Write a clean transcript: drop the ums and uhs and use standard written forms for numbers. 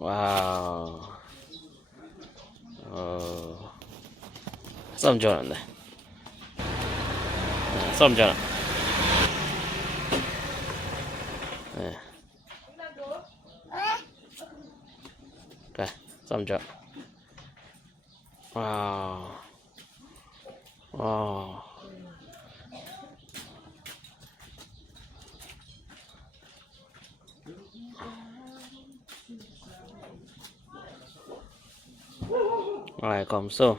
와우. 싸움 좋아한다. 싸움 좋아. 네. 그래, 싸움 좋아. 와우. 와우. Rồi còn số.